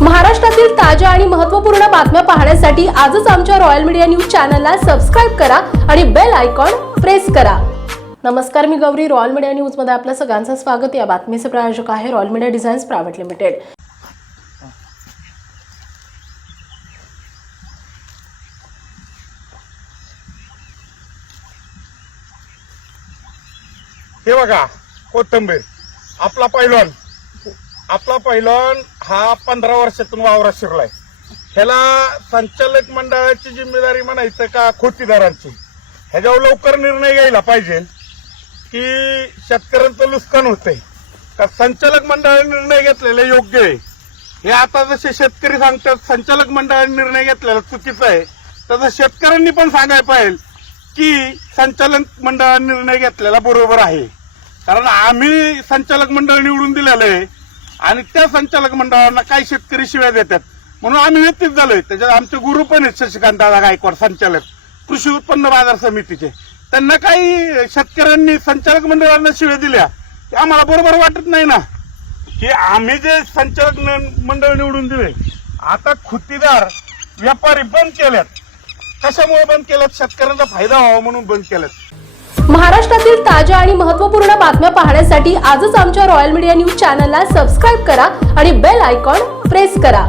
महाराष्ट्रातील ताज्या आणि महत्त्वपूर्ण बातम्या पाहण्यासाठी आजच आमच्या रॉयल मीडिया न्यूज चॅनलला सबस्क्राइब करा आणि बेल आयकॉन प्रेस करा। नमस्कार, मी गौरी। रॉयल मीडिया न्यूज मध्ये आपलं सगळ्यांचं स्वागत। या बातमीचे प्रायोजक आहे royal media designs private limited. हे बघा, कोथंबीर आपला पैलवान हा 15 वर्षातून वावरात शिरलाय। ह्याला संचालक मंडळाची जिम्मेदारी म्हणायचं का खोतीदारांची? ह्याच्यावर लवकर निर्णय घ्यायला पाहिजे की शेतकऱ्यांचं नुकसान होतंय का संचालक मंडळाने निर्णय घेतलेला योग्य आहे। हे आता जसे शेतकरी सांगतात संचालक मंडळाने निर्णय घेतलेला चुकीचा आहे, तसं शेतकऱ्यांनी पण सांगायला पाहिजे की संचालक मंडळाने निर्णय घेतलेला बरोबर आहे। कारण आम्ही संचालक मंडळ निवडून दिलेलं आहे आणि त्या संचालक मंडळांना काही शेतकरी शिव्या देतात म्हणून आम्ही व्यतीत झालोय। त्याच्यात आमचे गुरु पण आहेत, शशिकांत दादा गायकवाड संचालक कृषी उत्पन्न बाजार समितीचे। त्यांना काही शेतकऱ्यांनी संचालक मंडळांना शिव्या दिल्या ते आम्हाला बरोबर वाटत नाही ना, की आम्ही जे संचालक मंडळ निवडून दिले आता खुतीदार व्यापारी बंद केल्यात। कशामुळे बंद केल्यात? शेतकऱ्यांचा फायदा व्हावा म्हणून बंद केल्यात। महाराष्ट्रातील ताज्या आणि महत्त्वपूर्ण बातम्या पाहण्यासाठी आजच आमच्या रॉयल मीडिया न्यूज चॅनलला सबस्क्राइब करा आणि बेल आयकॉन प्रेस करा।